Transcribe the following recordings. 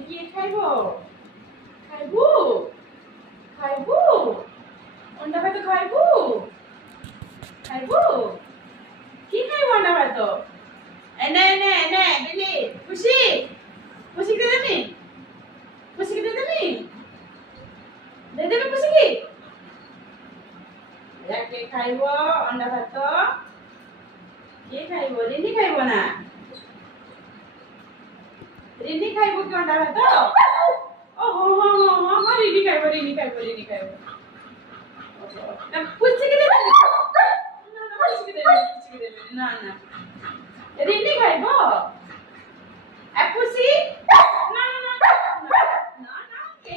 কি খাইব খাইব খাইব অন্ডা ভাত খাইব খাইব কি খাইব অন্ডা ভাত এনে এনে এনে বিলি খুশি খুশি কে দেবি খুশি কে দেবি দে দেবে খুশি কি কে খাইব অন্ডা ভাত কে খাইব রিনি খাইব না রিনি খাইব কি অন্ডা ভাত ও হো হো হো হো রিনি খাইব রিনি খাইব রিনি খাইব না খুশি কে দেবে না না খুশি কে দেবে না না রিনি খাইব খুশি না না না না না কে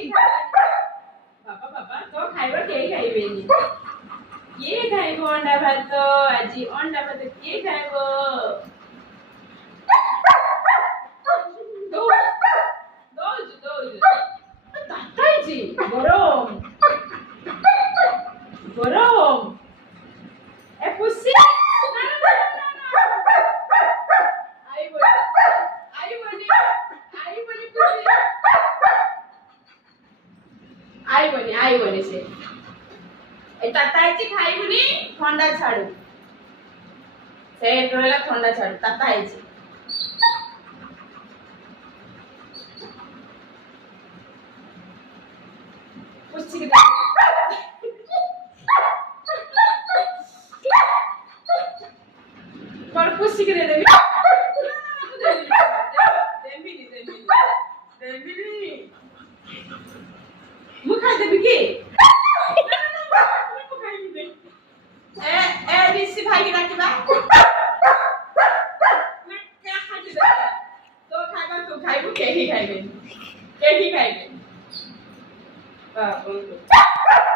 বাবা বাবা তো খাইব কে খাইবেনি কে খাইব অন্ডা ভাত আজি অন্ডা ভাত কে খাইব দৌজ দৌজ তাতাইজি গরম গরম খুশি না না না আই বলি আই বলি আই বলি খুশি আই বলি সে এটা তাইছি খাইবুনি ঠান্ডা ছাড়ু সে রইলা ঠান্ডা ছাড়ু তাতা আইছি পুষ্টি কে पर पुष्टी के दे देबी देबी मुखा देबी की ए बीसी भाई के राखिबा क्या खाती दे तो खाइबा तो खाइबू के ही खाइबे बाप रे